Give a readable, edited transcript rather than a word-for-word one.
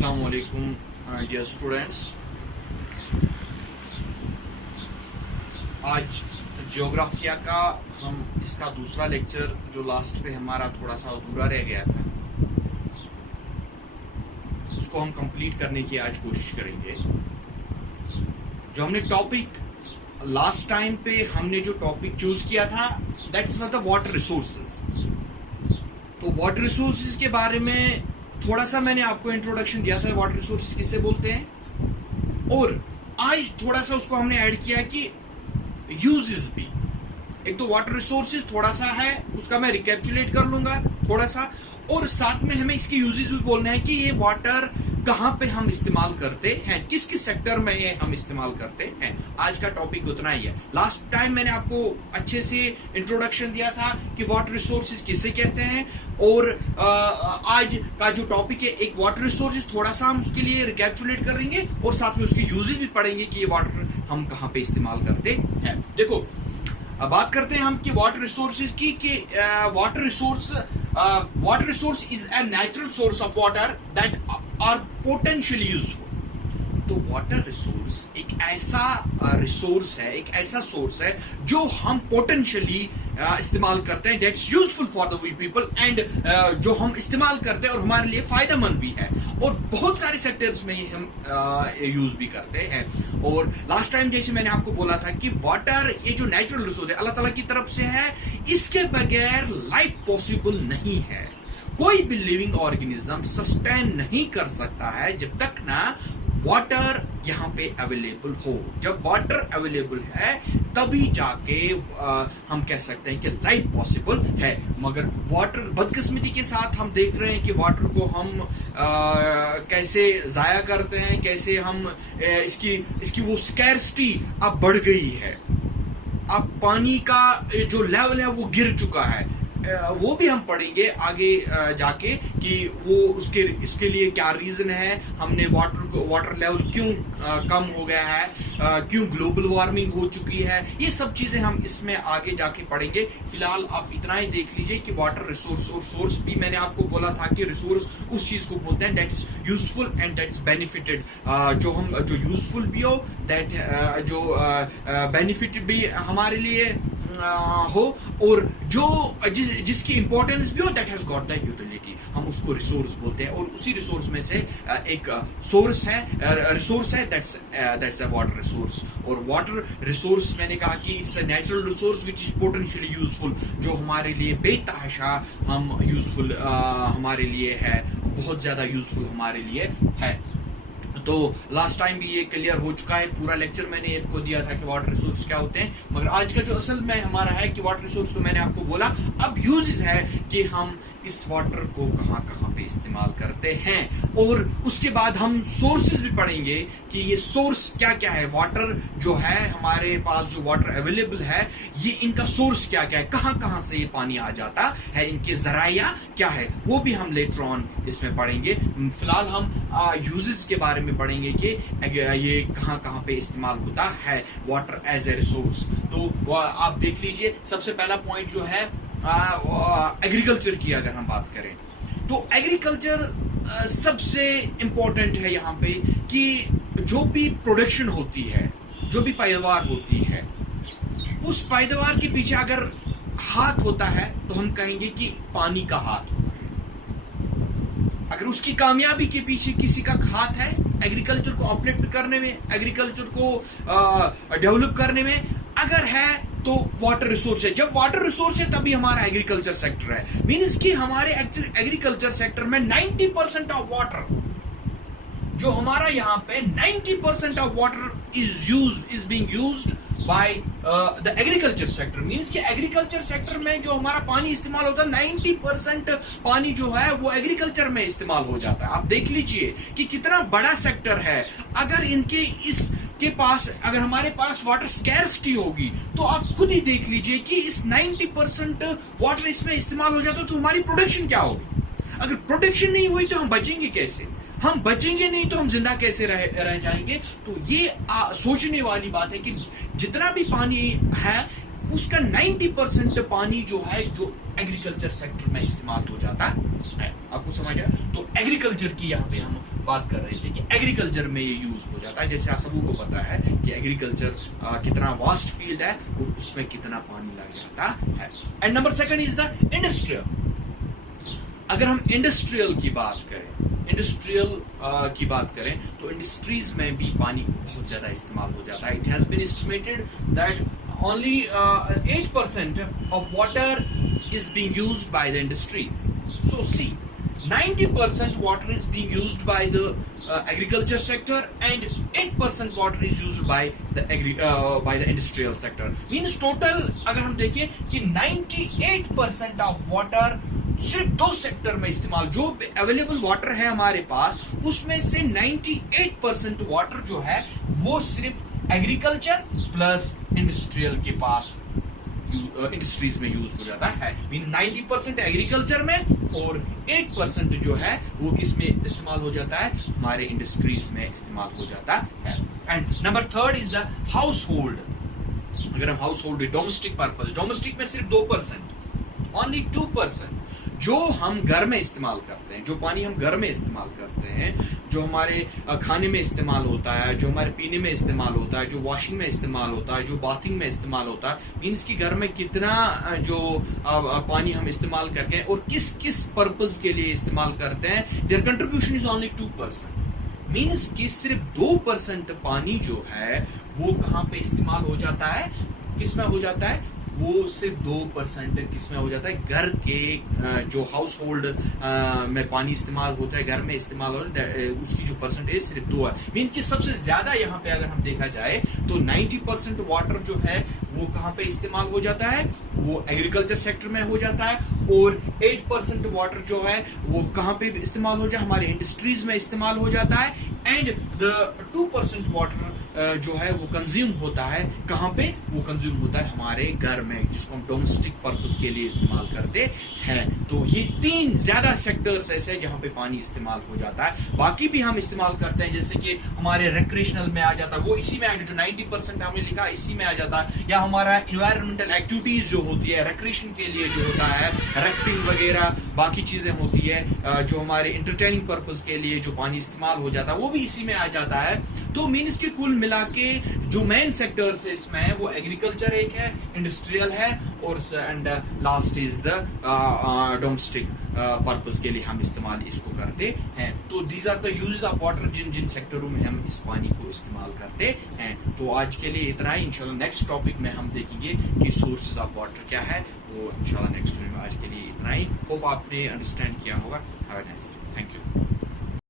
अस्सलाम वालेकुम dear students. आज ज्योग्राफिया का हम इसका दूसरा लेक्चर जो लास्ट पे हमारा थोड़ा सा अधूरा रह गया था उसको हम कंप्लीट करने की आज कोशिश करेंगे। जो हमने टॉपिक लास्ट टाइम पे हमने जो टॉपिक चूज किया था that's was the water resources. तो वाटर रिसोर्सेज के बारे में थोड़ा सा मैंने आपको इंट्रोडक्शन दिया था, वाटर रिसोर्सेज किसे बोलते हैं, और आज थोड़ा सा उसको हमने ऐड किया कि यूजेस भी। एक तो वाटर रिसोर्सेज थोड़ा सा है उसका मैं रिकैप्चुलेट कर लूंगा थोड़ा सा, और साथ में हमें इसके यूजेस भी बोलने हैं कि ये वाटर कहां पे हम इस्तेमाल करते हैं, किस किस सेक्टर में ये हम इस्तेमाल करते हैं। आज का टॉपिक उतना ही है। लास्ट टाइम मैंने आपको अच्छे से इंट्रोडक्शन दिया था कि वाटर रिसोर्सेज किसे कहते हैं, और आज का जो टॉपिक है एक वाटर रिसोर्सेज थोड़ा सा हम उसके लिए रिकैप्चुलेट करेंगे और साथ में उसके यूजेस भी पढ़ेंगे कि ये वाटर हम कहां पे इस्तेमाल करते हैं। देखो अब बात करते हैं हम कि वाटर रिसोर्सेज की कि water resource is a natural source of water that are potentially useful. तो वाटर रिसोर्स एक ऐसा रिसोर्स है, एक ऐसा सोर्स है जो हम पोटेंशियली इस्तेमाल करते हैं, that's useful for the we people, and जो हम इस्तेमाल करते हैं और हमारे लिए फायदेमंद भी है, और बहुत सारे सेक्टर्स में हम यूज भी करते हैं। और लास्ट टाइम जैसे मैंने आपको बोला था कि वाटर ये जो नेचुरल रिसोर्स है अल्लाह ताला की तरफ से है, इसके बगैर लाइफ पॉसिबल नहीं है। कोई भी लिविंग ऑर्गेनिज्म सस्टेन नहीं कर सकता है जब तक ना वाटर यहाँ पे अवेलेबल हो। जब वाटर अवेलेबल है तभी जाके हम कह सकते हैं कि लाइफ पॉसिबल है। मगर वाटर बदकिस्मती के साथ हम देख रहे हैं कि वाटर को हम कैसे जाया करते हैं, कैसे हम इसकी वो स्कैर्सिटी अब बढ़ गई है। अब पानी का जो लेवल है वो गिर चुका है। वो भी हम पढ़ेंगे आगे जाके कि वो इसके लिए क्या रीजन है, हमने वाटर लेवल क्यों कम हो गया है, क्यों ग्लोबल वार्मिंग हो चुकी है, ये सब चीजें हम इसमें आगे जाके पढ़ेंगे। फिलहाल आप इतना ही देख लीजिए कि वाटर रिसोर्स और सोर्स भी मैंने आपको बोला था कि रिसोर्स उस चीज को बोलते हैं that's useful and that's benefited. जो यूजफुल भी हो, दैट जो बेनिफिट भी हमारे लिए हो, और जिसकी इंपॉर्टेंस भी हो, that has got the utility, हम उसको रिसोर्स बोलते हैं। और उसी रिसोर्स में से एक सोर्स है, रिसोर्स है, दैट्स अ वाटर रिसोर्स। और वाटर रिसोर्स मैंने कहा कि it's a natural resource which is potentially useful, जो हमारे लिए बेतहाशा हम यूजफुल हमारे लिए है, बहुत ज्यादा यूजफुल हमारे लिए है। तो लास्ट टाइम भी ये क्लियर हो चुका है, पूरा लेक्चर मैंने आपको दिया था कि वाटर रिसोर्स क्या होते हैं। मगर आज का जो असल में हमारा है कि वाटर रिसोर्स को मैंने आपको बोला, अब यूजेस है कि हम इस वाटर को कहां कहां पे इस्तेमाल करते हैं, और उसके बाद हम सोर्सेज भी पढ़ेंगे कि ये सोर्स क्या क्या है। वाटर जो है हमारे पास, जो वाटर अवेलेबल है, ये इनका सोर्स क्या क्या है, कहां कहां से ये पानी आ जाता है, इनके जराया क्या है, वो भी हम लेटर ऑन इसमें पढ़ेंगे। फिलहाल हम यूजेस के बारे में पढ़ेंगे कि ये कहां कहां पे इस्तेमाल होता है वाटर एज ए रिसोर्स। तो आप देख लीजिए, सबसे पहला पॉइंट जो है एग्रीकल्चर की अगर हम बात करें तो एग्रीकल्चर सबसे इंपॉर्टेंट है यहाँ पे कि जो भी प्रोडक्शन होती है, जो भी पैदावार होती है, उस पैदावार के पीछे अगर हाथ होता है तो हम कहेंगे कि पानी का हाथ होता है। अगर उसकी कामयाबी के पीछे किसी का हाथ है एग्रीकल्चर को अपलिफ्ट करने में, एग्रीकल्चर को डेवलप करने में अगर है, तो वाटर रिसोर्स है। जब वाटर रिसोर्स है तभी हमारा एग्रीकल्चर सेक्टर है। मीन्स कि हमारे एग्रीकल्चर सेक्टर में 90% ऑफ वाटर, जो हमारा यहाँ पे 90% of water is being used by the agriculture sector. Means कि एग्रीकल्चर सेक्टर में जो हमारा पानी इस्तेमाल होता है, 90% पानी जो है वो एग्रीकल्चर में इस्तेमाल हो जाता है। आप देख लीजिए कि कितना बड़ा सेक्टर है। अगर इसके पास, अगर हमारे पास वाटर स्कैर्सिटी होगी तो आप खुद ही देख लीजिए कि इस 90% वाटर इसमें इस्तेमाल हो जाता है, तो हमारी प्रोडक्शन क्या होगी। अगर प्रोडक्शन नहीं हुई तो हम बचेंगे कैसे, हम बचेंगे नहीं तो हम जिंदा कैसे रह जाएंगे। तो ये सोचने वाली बात है कि जितना भी पानी है उसका 90% पानी जो है, जो एग्रीकल्चर सेक्टर में इस्तेमाल हो जाता है। आपको समझ आया? तो एग्रीकल्चर की यहाँ पे हम बात कर रहे थे कि एग्रीकल्चर में ये यूज हो जाता है। जैसे आप सबको पता है कि एग्रीकल्चर कितना वास्ट फील्ड है और उसमें कितना पानी लग जाता है। And number second is the industrial. अगर हम इंडस्ट्रियल की बात करें तो इंडस्ट्रीज में भी पानी बहुत ज्यादा इस्तेमाल हो जाता है। It has been estimated that only 8% of water is being used by the industries. So see, 90% water is being used by the agriculture sector and 8% water is used by the industrial sector. Means total अगर हम देखें कि 98% of water सिर्फ दो sector में इस्तेमाल, जो available water है हमारे पास उसमें से 98% वाटर जो है वो सिर्फ एग्रीकल्चर प्लस इंडस्ट्रियल के पास इंडस्ट्रीज में यूज हो जाता है। मींस 90% एग्रीकल्चर में और 8% जो है वो किस में इस्तेमाल हो जाता है, हमारे इंडस्ट्रीज में इस्तेमाल हो जाता है। And number third is the house hold. अगर हम house hold domestic purpose, domestic में सिर्फ 2%, ओनली 2% जो हम घर में इस्तेमाल करते हैं, जो पानी हम घर में इस्तेमाल करते हैं, जो हमारे खाने में इस्तेमाल होता है, जो हमारे पीने में इस्तेमाल होता है, जो वॉशिंग में इस्तेमाल होता है, जो बाथिंग में इस्तेमाल होता है, मीन्स कि घर में कितना जो पानी हम इस्तेमाल करते हैं और किस किस पर्पस के लिए इस्तेमाल करते हैं, there contribution is only 2%। Means कि सिर्फ 2% पानी जो है वो कहाँ पे इस्तेमाल हो जाता है, किस में हो जाता है, वो सिर्फ 2% किसमें हो जाता है, घर के जो हाउस होल्ड में पानी इस्तेमाल होता है, घर में इस्तेमाल होता है, उसकी जो परसेंटेज सिर्फ 2 है। मीन्स कि सबसे ज्यादा यहाँ पे अगर हम देखा जाए तो 90% वाटर जो है वो कहाँ पे इस्तेमाल हो जाता है, वो एग्रीकल्चर सेक्टर में हो जाता है, और 8% वाटर जो है वो कहाँ पे इस्तेमाल हो जाए, हमारे इंडस्ट्रीज में इस्तेमाल हो जाता है। एंड द 2% वाटर जो है वो कंज्यूम होता है, कहाँ पे वो कंज्यूम होता है, हमारे घर में, जिसको हम डोमेस्टिक पर्पस के लिए इस्तेमाल करते हैं। तो ये 3 ज्यादा सेक्टर्स ऐसे हैं जहाँ पे पानी इस्तेमाल हो जाता है। बाकी भी हम इस्तेमाल करते हैं, जैसे कि हमारे रिक्रिएशनल में आ जाता है, वो इसी में आ जाता है, जो 90% हमने लिखा इसी में आ जाता है, या हमारा इन्वायरमेंटल एक्टिविटीज जो होती है रिक्रिएशन के लिए जो होता है, रैफ्टिंग वगैरह बाकी चीजें होती है, जो हमारे इंटरटेनिंग पर्पस के लिए जो पानी इस्तेमाल हो जाता है वो भी इसी में आ जाता है। तो मीन्स के कुल मिला के जो मेन सेक्टर्स है इसमें वो एग्रीकल्चर एक है, इंडस्ट्रियल है, और and last is the domestic purpose के लिए हम इस्तेमाल इसको करते हैं। तो these are the uses of water, जिन जिन सेक्टरों में हम इस पानी को इस्तेमाल करते हैं। तो आज के लिए इतना ही। इंशाल्लाह नेक्स्ट टॉपिक में हम देखेंगे कि सोर्सेज ऑफ वाटर क्या है, वो इंशाल्लाह नेक्स्ट वीडियो में। आज के लिए इतना ही। होप आपने अंडरस्टैंड किया होगा। Have a nice day. Thank you.